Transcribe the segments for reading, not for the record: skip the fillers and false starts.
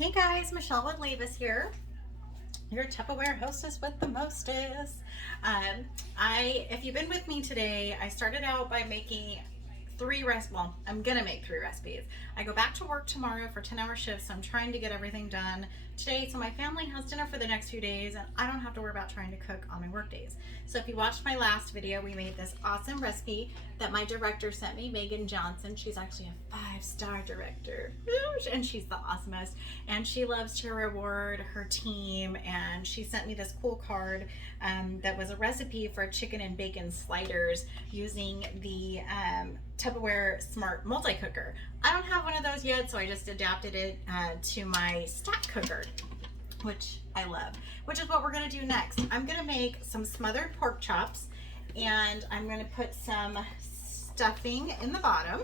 Hey guys, Michelle with Levis here, your Tupperware hostess with the mostest. If you've been with me today, I started out by making I'm gonna make 3 recipes. I go back to work tomorrow for 10-hour shifts, so I'm trying to get everything done today so my family has dinner for the next few days and I don't have to worry about trying to cook on my work days. So if you watched my last video, we made this awesome recipe that my director sent me, Megan Johnson. She's actually a 5-star director and she's the awesomest, and she loves to reward her team, and she sent me this cool card that was a recipe for chicken and bacon sliders using the Tupperware Smart multi-cooker. I don't have one of those yet, so I just adapted it to my stack cooker, which I love, which is what we're gonna do next. I'm gonna make some smothered pork chops, and I'm gonna put some stuffing in the bottom,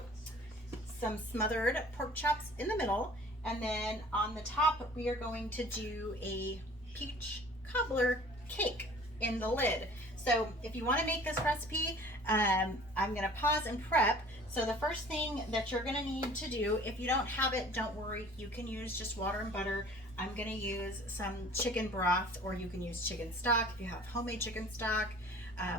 some smothered pork chops in the middle, and then on the top we are going to do a peach cobbler cake in the lid. So if you want to make this recipe, I'm going to pause and prep. So the first thing that you're going to need to do, if you don't have it, don't worry, you can use just water and butter. I'm going to use some chicken broth, or you can use chicken stock if you have homemade chicken stock,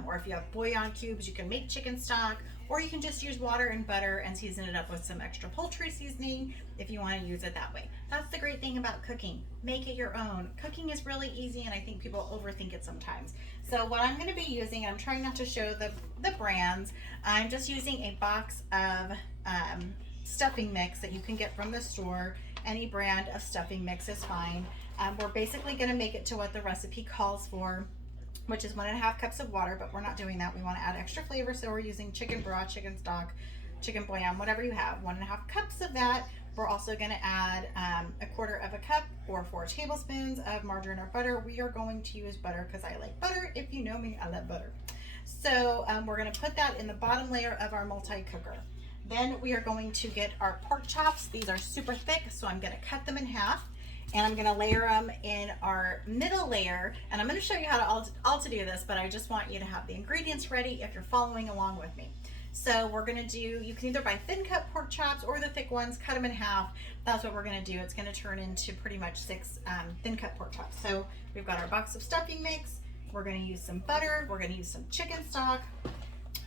or if you have bouillon cubes, you can make chicken stock, or you can just use water and butter and season it up with some extra poultry seasoning if you want to use it that way. That's the great thing about cooking. Make it your own. Cooking is really easy, and I think people overthink it sometimes. So what I'm going to be using, I'm trying not to show the brands, I'm just using a box of stuffing mix that you can get from the store. Any brand of stuffing mix is fine. We're basically going to make it to what the recipe calls for, which is 1.5 cups of water, but we're not doing that. We want to add extra flavor, so we're using chicken broth, chicken stock, chicken bouillon, whatever you have. 1.5 cups of that. We're also going to add 1/4 cup or 4 tablespoons of margarine or butter. We are going to use butter because I like butter. If you know me, I love butter. So we're going to put that in the bottom layer of our multi-cooker. Then we are going to get our pork chops. These are super thick, so I'm going to cut them in half, and I'm going to layer them in our middle layer. And I'm going to show you how to do this, but I just want you to have the ingredients ready if you're following along with me. So we're going to do, you can either buy thin cut pork chops or the thick ones, cut them in half. That's what we're going to do. It's going to turn into pretty much 6 thin cut pork chops. So we've got our box of stuffing mix. We're going to use some butter. We're going to use some chicken stock.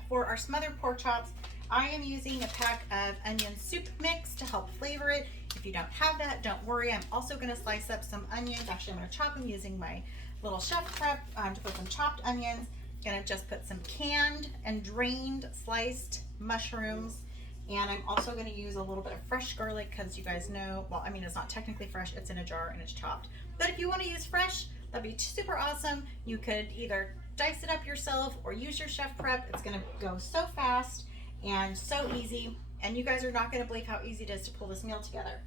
For our smothered pork chops, I am using a pack of onion soup mix to help flavor it. If you don't have that, don't worry. I'm also going to slice up some onions. Actually, I'm going to chop them using my little chef prep to put some chopped onions. Gonna just put some canned and drained sliced mushrooms, and I'm also going to use a little bit of fresh garlic because you guys know, well, I mean, it's not technically fresh, it's in a jar and it's chopped, but if you want to use fresh, that'd be super awesome. You could either dice it up yourself or use your chef prep. It's going to go so fast and so easy, and you guys are not going to believe how easy it is to pull this meal together.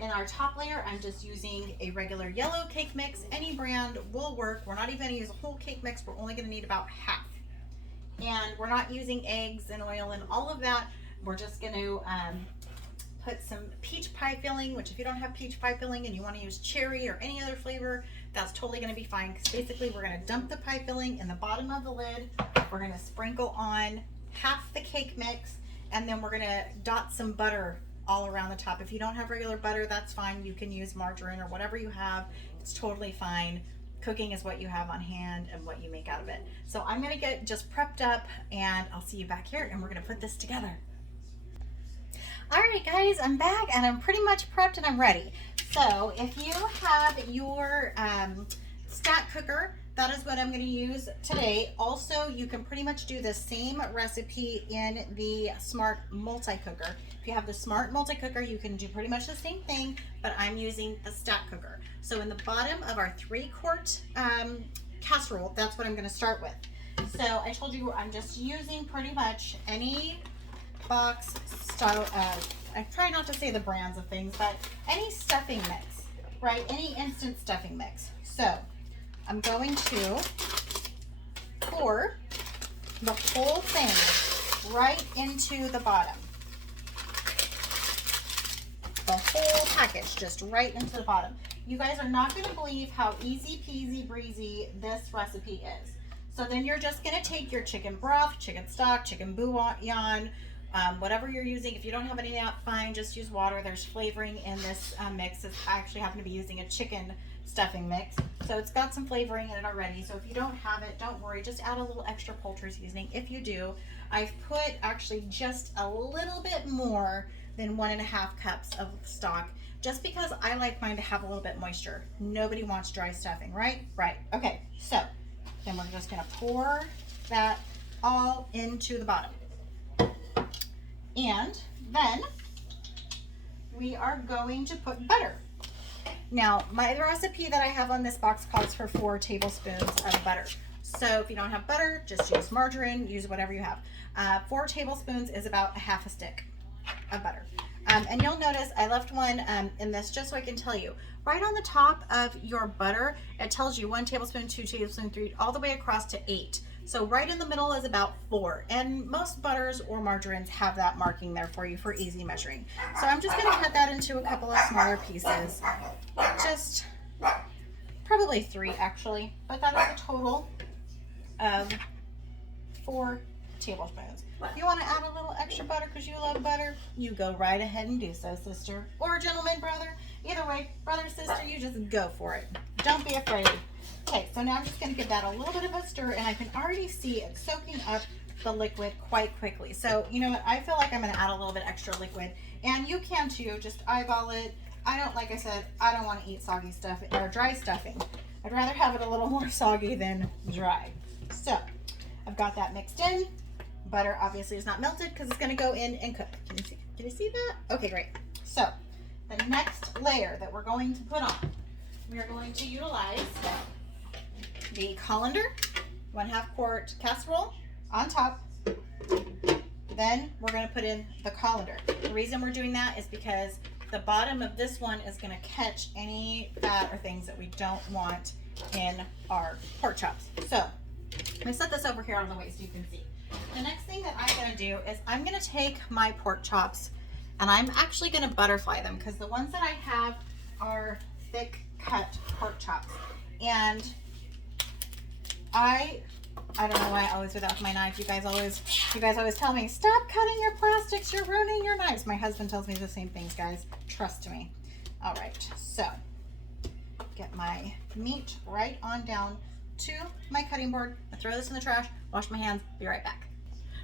In our top layer, I'm just using a regular yellow cake mix. Any brand will work. We're not even going to use a whole cake mix. We're only going to need about half. And we're not using eggs and oil and all of that. We're just going to put some peach pie filling, which if you don't have peach pie filling and you want to use cherry or any other flavor, that's totally going to be fine, because basically we're going to dump the pie filling in the bottom of the lid. We're going to sprinkle on half the cake mix, and then we're going to dot some butter all around the top. If you don't have regular butter, that's fine. You can use margarine or whatever you have. It's totally fine. Cooking is what you have on hand and what you make out of it. So I'm gonna get just prepped up, and I'll see you back here, and we're gonna put this together. All right, guys, I'm back, and I'm pretty much prepped and I'm ready. So if you have your stack cooker, that is what I'm going to use today. Also, you can pretty much do the same recipe in the Smart multi-cooker. If you have the Smart multi-cooker, you can do pretty much the same thing, but I'm using the stack cooker. So in the bottom of our 3-quart casserole, that's what I'm going to start with. So I told you I'm just using pretty much any box style, I try not to say the brands of things, but any stuffing mix, right? Any instant stuffing mix. So I'm going to pour the whole thing right into the bottom. The whole package just right into the bottom. You guys are not going to believe how easy peasy breezy this recipe is. So then you're just going to take your chicken broth, chicken stock, chicken bouillon, Whatever you're using. If you don't have any of that, fine, just use water. There's flavoring in this mix. I actually happen to be using a chicken stuffing mix, so it's got some flavoring in it already. So if you don't have it, don't worry, just add a little extra poultry seasoning. If you do, I've put actually just a little bit more than 1.5 cups of stock, just because I like mine to have a little bit moisture. Nobody wants dry stuffing, right? Right. Okay, so then we're just gonna pour that all into the bottom. And then we are going to put butter. Now, the recipe that I have on this box calls for 4 tablespoons of butter. So if you don't have butter, just use margarine, use whatever you have. 4 tablespoons is about 1/2 stick of butter. And you'll notice I left one in this just so I can tell you. Right on the top of your butter, it tells you 1 tablespoon, 2 tablespoons, 3, all the way across to 8. So right in the middle is about 4. And most butters or margarines have that marking there for you for easy measuring. So I'm just going to cut that into a couple of smaller pieces. Just probably 3 actually, but that is a total of 4 tablespoons. If you want to add a little extra butter because you love butter, you go right ahead and do so, sister. Or gentleman, brother. Either way, brother, sister, you just go for it. Don't be afraid. Okay, so now I'm just going to give that a little bit of a stir, and I can already see it soaking up the liquid quite quickly. So, you know what? I feel like I'm going to add a little bit extra liquid, and you can too. Just eyeball it. Like I said, I don't want to eat soggy stuff or dry stuffing. I'd rather have it a little more soggy than dry. So, I've got that mixed in. Butter obviously is not melted because it's going to go in and cook. Can you see that? Okay, great. So, the next layer that we're going to put on, we are going to utilize the colander, 1/2 quart casserole on top. Then we're going to put in the colander. The reason we're doing that is because the bottom of this one is going to catch any fat or things that we don't want in our pork chops. So I'm going to set this over here on the way so you can see. The next thing that I'm going to do is I'm going to take my pork chops and I'm actually going to butterfly them because the ones that I have are thick cut pork chops. And I don't know why I always do that with my knife. You guys always tell me, stop cutting your plastics, you're ruining your knives. My husband tells me the same things, guys. Trust me. All right, so get my meat right on down to my cutting board. I throw this in the trash, wash my hands, be right back.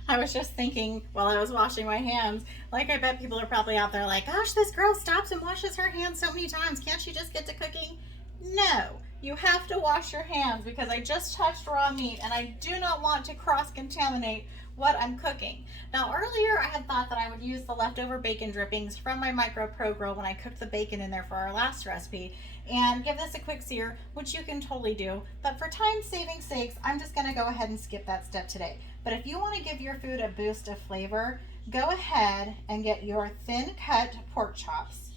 I was just thinking while I was washing my hands, like I bet people are probably out there like, gosh, this girl stops and washes her hands so many times. Can't she just get to cooking? No. You have to wash your hands because I just touched raw meat and I do not want to cross-contaminate what I'm cooking. Now earlier I had thought that I would use the leftover bacon drippings from my Micro Pro Grill when I cooked the bacon in there for our last recipe and give this a quick sear, which you can totally do. But for time saving sakes, I'm just going to go ahead and skip that step today. But if you want to give your food a boost of flavor, go ahead and get your thin cut pork chops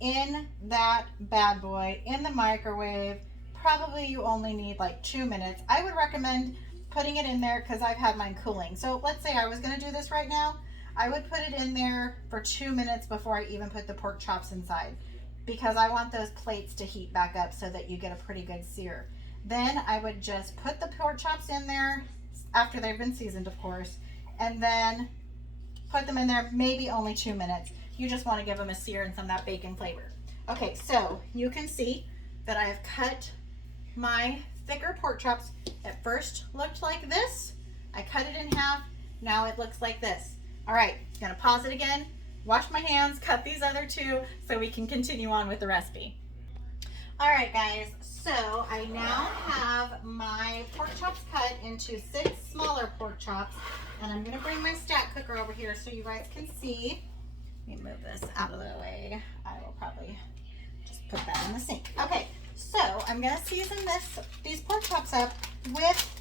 in that bad boy in the microwave. Probably you only need like 2 minutes. I would recommend putting it in there because I've had mine cooling. So let's say I was going to do this right now. I would put it in there for 2 minutes before I even put the pork chops inside because I want those plates to heat back up so that you get a pretty good sear. Then I would just put the pork chops in there after they've been seasoned, of course, and then put them in there maybe only 2 minutes. You just want to give them a sear and some of that bacon flavor. Okay, so you can see that I have cut my thicker pork chops. At first looked like this. I cut it in half. Now it looks like this. All right, gonna pause it again, wash my hands, cut these other 2 so we can continue on with the recipe. All right, guys, so I now have my pork chops cut into 6 smaller pork chops, and I'm gonna bring my stack cooker over here so you guys can see. Let me move this out of the way. I will probably just put that in the sink. Okay, so I'm gonna season these pork chops up with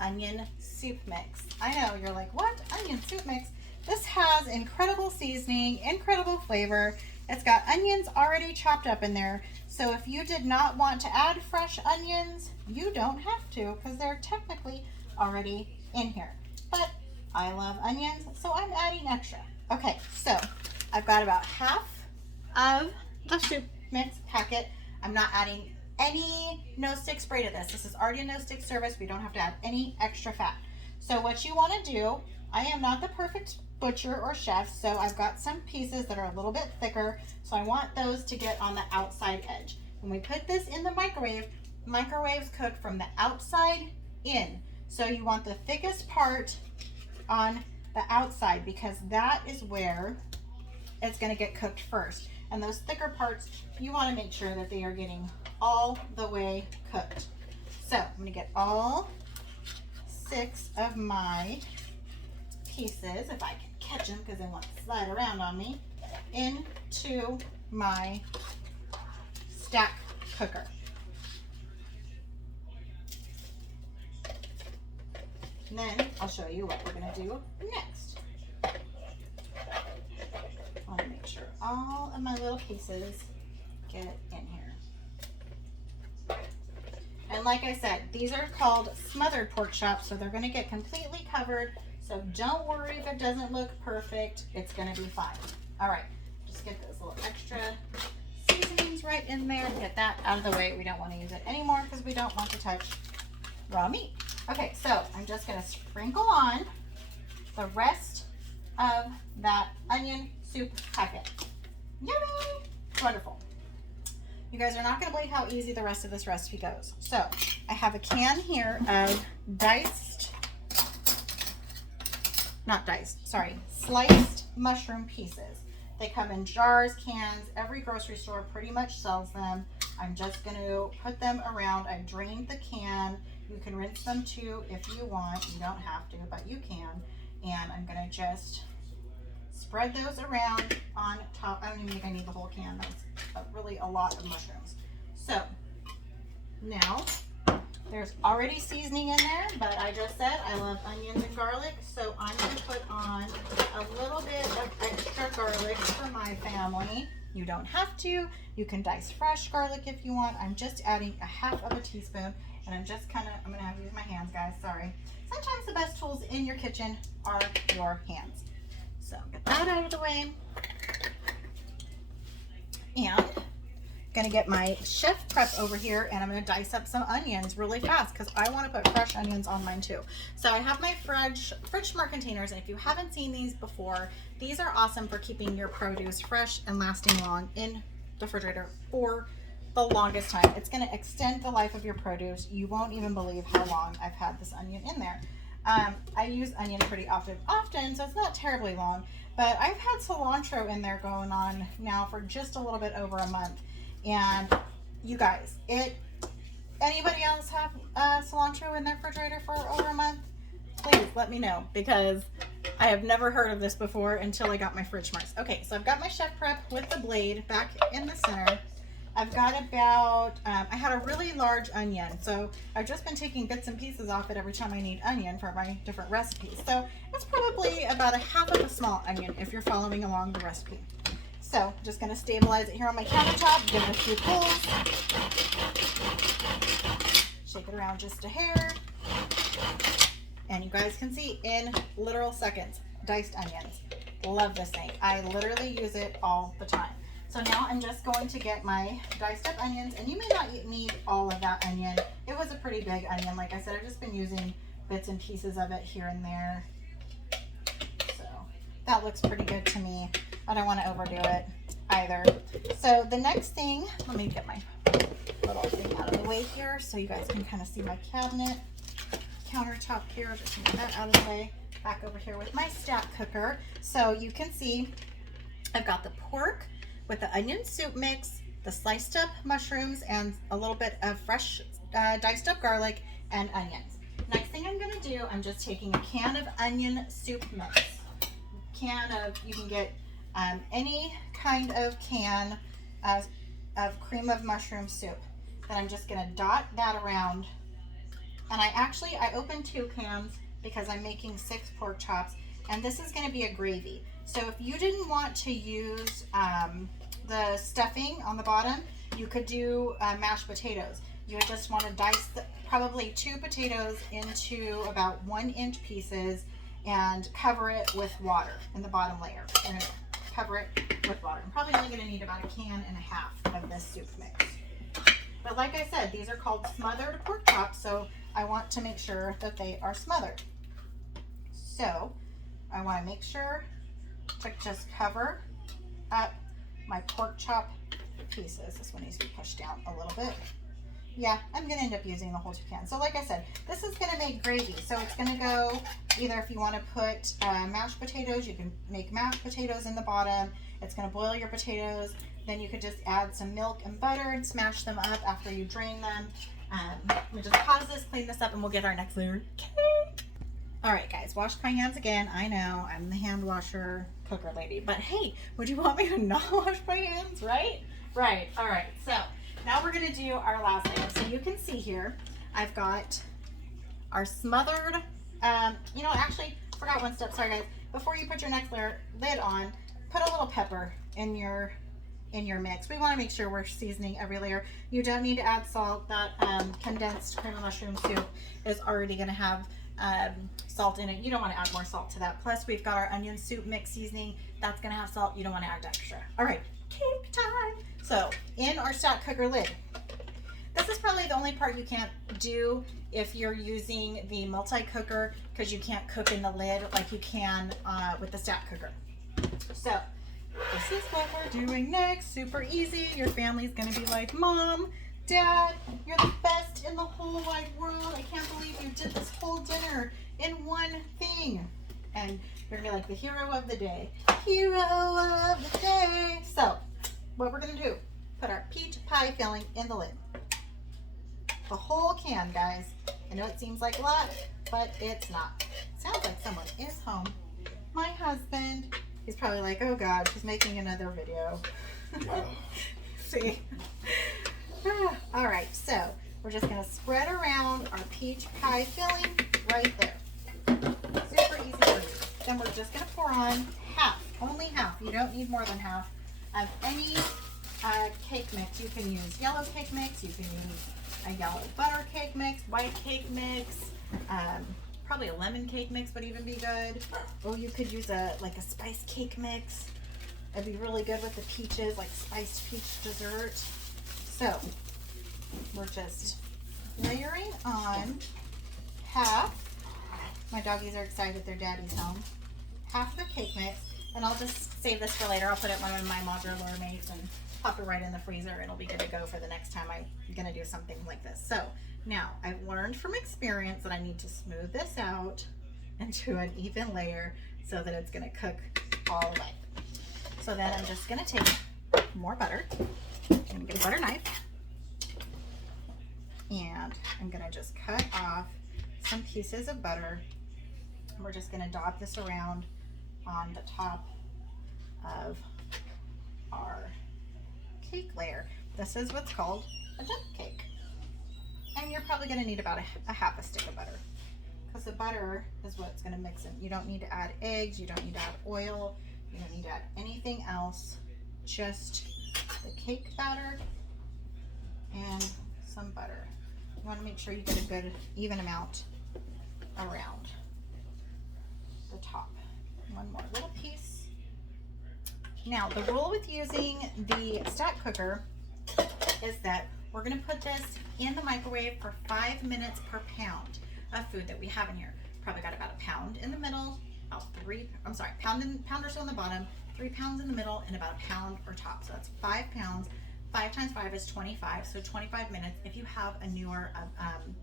onion soup mix. I know, you're like, what? Onion soup mix? This has incredible seasoning, incredible flavor. It's got onions already chopped up in there. So if you did not want to add fresh onions, you don't have to because they're technically already in here. But I love onions, so I'm adding extra. Okay, so I've got about half of the soup mix packet. I'm not adding any no-stick spray to this. This is already a no-stick service. We don't have to add any extra fat. So what you want to do I am not the perfect butcher or chef, so I've got some pieces that are a little bit thicker, so I want those to get on the outside edge. When we put this in the microwave, microwaves cook from the outside in. So you want the thickest part on the outside because that is where it's going to get cooked first. And those thicker parts, you want to make sure that they are getting all the way cooked. So I'm going to get all 6 of my pieces, if I can catch them because they want to slide around on me, into my stack cooker. And then I'll show you what we're going to do next. I want to make sure all of my little pieces get in here. And like I said, these are called smothered pork chops, so they're going to get completely covered. So don't worry if it doesn't look perfect. It's going to be fine. All right, just get those little extra seasonings right in there. Get that out of the way. We don't want to use it anymore because we don't want to touch raw meat. Okay, so I'm just going to sprinkle on the rest of that onion soup packet. Yummy! Wonderful. You guys are not going to believe how easy the rest of this recipe goes. So I have a can here of sliced mushroom pieces. They come in jars, cans. Every grocery store pretty much sells them. I'm just going to put them around. I've drained the can. You can rinse them too if you want. You don't have to, but you can. And I'm going to just spread those around on top. I don't even think I need the whole can. That's really a lot of mushrooms. So now there's already seasoning in there, but I just said I love onions and garlic, so I'm going to put on a little bit of extra garlic for my family. You don't have to. You can dice fresh garlic if you want. I'm just adding a half of a teaspoon, and I'm going to have to use my hands, guys. Sorry. Sometimes the best tools in your kitchen are your hands. So get that out of the way. And I'm going to get my chef prep over here, and I'm going to dice up some onions really fast because I want to put fresh onions on mine too. So I have my fridge smart containers, and if you haven't seen these before, these are awesome for keeping your produce fresh and lasting long in the refrigerator for the longest time. It's going to extend the life of your produce. You won't even believe how long I've had this onion in there. I use onion pretty often, so it's not terribly long, but I've had cilantro in there going on now for just a little bit over a month. And you guys, anybody else have cilantro in their refrigerator for over a month? Please let me know, because I have never heard of this before until I got my fridge smarts. Okay, so I've got my chef prep with the blade back in the center. I've got about, I had a really large onion, so I've just been taking bits and pieces off it every time I need onion for my different recipes. So it's probably about a half of a small onion if you're following along the recipe. So just going to stabilize it here on my countertop, give it a few pulls, shake it around just a hair, and you guys can see in literal seconds, diced onions. Love this thing. I literally use it all the time. So now I'm just going to get my diced up onions, and you may not need all of that onion. It was a pretty big onion. Like I said, I've just been using bits and pieces of it here and there. So that looks pretty good to me. I don't want to overdo it either. So the next thing, let me get my little thing out of the way here so you guys can kind of see my cabinet countertop here. Just move that out of the way. Back over here with my stack cooker. So you can see I've got the pork with the onion soup mix, the sliced up mushrooms, and a little bit of fresh diced up garlic and onions. Next thing I'm going to do, I'm just taking a can of onion soup mix. You can get any kind of can of cream of mushroom soup. Then I'm just going to dot that around. And I opened 2 cans because I'm making 6 pork chops, and this is going to be a gravy. So if you didn't want to use the stuffing on the bottom, you could do mashed potatoes. You would just want to dice probably 2 potatoes into about 1-inch pieces and cover it with water in the bottom layer. You're going to cover it with water. I'm probably only going to need about 1.5 cans of this soup mix. But like I said, these are called smothered pork chops, so I want to make sure that they are smothered. So I want to make sure to just cover up my pork chop pieces. This one needs to be pushed down a little bit. Yeah, I'm going to end up using the whole 2 cans. So like I said, this is going to make gravy. So it's going to go either if you want to put mashed potatoes, you can make mashed potatoes in the bottom. It's going to boil your potatoes. Then you could just add some milk and butter and smash them up after you drain them. Let me just pause this, clean this up, and we'll get our next layer cake. All right, guys, wash my hands again. I know I'm the hand washer cooker lady, but hey, would you want me to not wash my hands, right? Right. All right. So now we're going to do our last layer. So you can see here, I've got our smothered, you know, actually forgot one step. Sorry, guys. Before you put your next layer lid on, put a little pepper in your mix. We want to make sure we're seasoning every layer. You don't need to add salt. That condensed cream of mushroom soup is already going to have salt in it. You don't want to add more salt to that. Plus, we've got our onion soup mix seasoning. That's going to have salt. You don't want to add extra. All right, cake time. So, in our stack cooker lid, this is probably the only part you can't do if you're using the multi-cooker, because you can't cook in the lid like you can with the stack cooker. So, this is what we're doing next. Super easy. Your family's going to be like, Mom, Dad, you're the best in the whole wide world. I can't believe you did this whole dinner in one thing. And you're going to be like the hero of the day. Hero of the day. So, what we're going to do, put our peach pie filling in the lid. The whole can, guys. I know it seems like a lot, but it's not. Sounds like someone is home. My husband. He's probably like, oh God, she's making another video. Yeah. See? All right, so we're just gonna spread around our peach pie filling right there. Super easy for you. Then we're just gonna pour on half, only half. You don't need more than half of any cake mix. You can use yellow cake mix. You can use a yellow butter cake mix, white cake mix. Probably a lemon cake mix would even be good. Or you could use a spiced cake mix. It'd be really good with the peaches, like spiced peach dessert. So we're just layering on half. My doggies are excited their daddy's home. Half the cake mix, and I'll just save this for later. I'll put it in one of my modular mates and pop it right in the freezer. And it'll be good to go for the next time I'm gonna do something like this. So now, I've learned from experience that I need to smooth this out into an even layer so that it's going to cook all the way. So then I'm just going to take more butter. I'm going to get a butter knife. And I'm going to just cut off some pieces of butter. And we're just going to dot this around on the top of our cake layer. This is what's called a dump cake. And you're probably going to need about a half a stick of butter, because the butter is what's going to mix in. You don't need to add eggs. You don't need to add oil. You don't need to add anything else. Just the cake batter and some butter. You want to make sure you get a good even amount around the top. One more little piece. Now, the rule with using the stack cooker is that we're going to put this in the microwave for 5 minutes per pound of food that we have in here. Probably got about a pound in the middle, pound or so in the bottom, 3 pounds in the middle, and about a pound or top. So that's 5 pounds. 5 times 5 is 25, so 25 minutes if you have a newer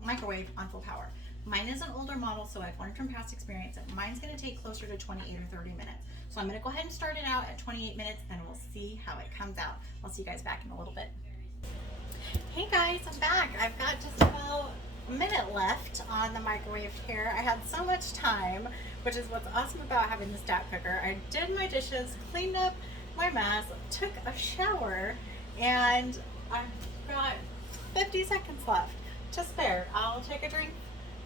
microwave on full power. Mine is an older model, so I've learned from past experience that mine's going to take closer to 28 or 30 minutes. So I'm going to go ahead and start it out at 28 minutes, and we'll see how it comes out. I'll see you guys back in a little bit. Hey guys, I'm back. I've got just about a minute left on the microwave here. I had so much time, which is what's awesome about having the stack cooker. I did my dishes, cleaned up my mess, took a shower, and I've got 50 seconds left to spare. I'll take a drink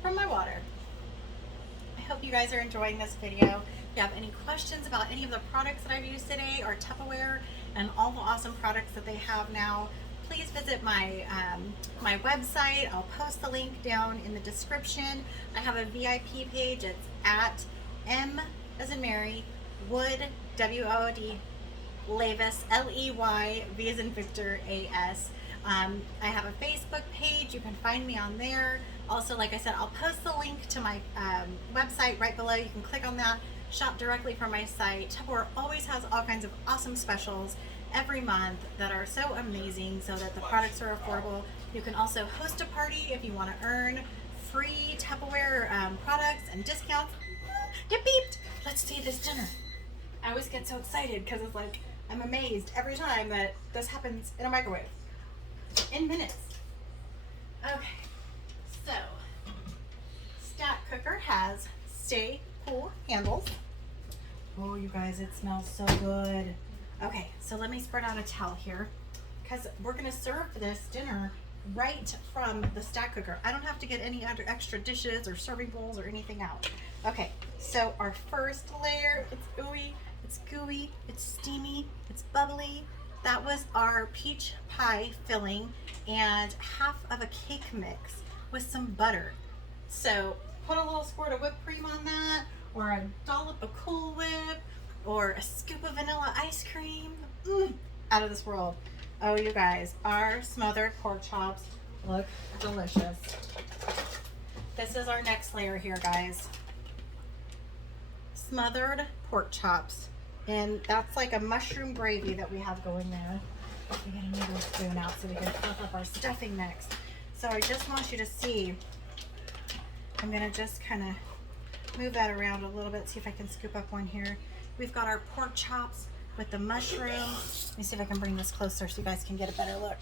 from my water. I hope you guys are enjoying this video. If you have any questions about any of the products that I've used today, or Tupperware and all the awesome products that they have now, please visit my my website. I'll post the link down in the description. I have a VIP page. It's at M as in Mary, Wood, W-O-O-D, Levis, L-E-Y, V as in Victor, A-S. I have a Facebook page. You can find me on there. Also, like I said, I'll post the link to my website right below. You can click on that, shop directly from my site. Tupperware always has all kinds of awesome specials every month that are so amazing so that the products are affordable. You can also host a party if you want to earn free Tupperware products and discounts. It beeped. Let's see this dinner. I always get so excited because it's like I'm amazed every time that this happens in a microwave in minutes. Okay, so stack cooker has stay cool handles. Oh, you guys, it smells so good. Okay, so let me spread out a towel here because we're gonna serve this dinner right from the stack cooker. I don't have to get any other extra dishes or serving bowls or anything out. Okay, so our first layer, it's ooey, it's gooey, it's steamy, it's bubbly. That was our peach pie filling and half of a cake mix with some butter. So put a little squirt of whipped cream on that, or a dollop of Cool Whip, or a scoop of vanilla ice cream. Out of this world. Oh, you guys, our smothered pork chops look delicious. This is our next layer here, guys. Smothered pork chops. And that's like a mushroom gravy that we have going there. We gotta move our spoon out so we can fluff up our stuffing next. So I just want you to see, I'm gonna just kind of move that around a little bit, see if I can scoop up one here. We've got our pork chops with the mushrooms. Let me see if I can bring this closer so you guys can get a better look.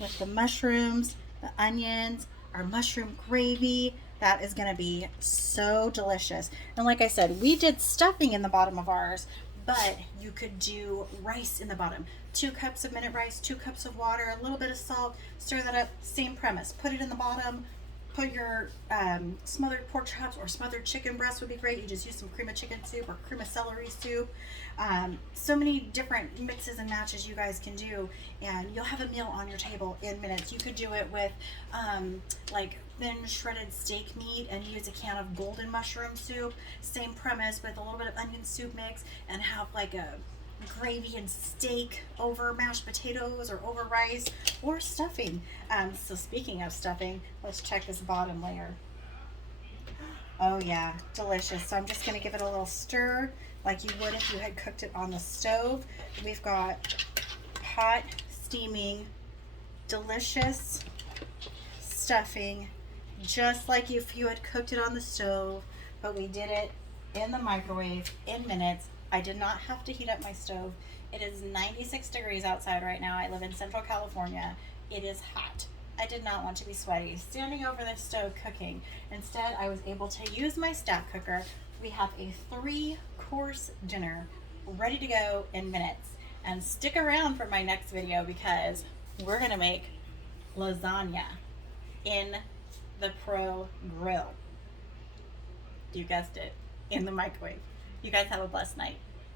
With the mushrooms, the onions, our mushroom gravy. That is gonna be so delicious. And like I said, we did stuffing in the bottom of ours, but you could do rice in the bottom. 2 cups of minute rice, 2 cups of water, a little bit of salt, stir that up, same premise. Put it in the bottom, put your smothered pork chops or smothered chicken breast would be great. You just use some cream of chicken soup or cream of celery soup. So many different mixes and matches you guys can do, and you'll have a meal on your table in minutes. You could do it with like thin shredded steak meat and use a can of golden mushroom soup. Same premise with a little bit of onion soup mix and have like a gravy and steak over mashed potatoes or over rice or stuffing. So speaking of stuffing, let's check this bottom layer. Oh yeah, delicious. So I'm just gonna give it a little stir like you would if you had cooked it on the stove. We've got hot, steaming, delicious stuffing, just like if you had cooked it on the stove, but we did it in the microwave in minutes. I did not have to heat up my stove. It is 96 degrees outside right now. I live in Central California. It is hot. I did not want to be sweaty standing over the stove cooking. Instead, I was able to use my stack cooker. We have a 3-course dinner ready to go in minutes. And stick around for my next video because we're gonna make lasagna in the Pro Grill. You guessed it, in the microwave. You guys have a blessed night.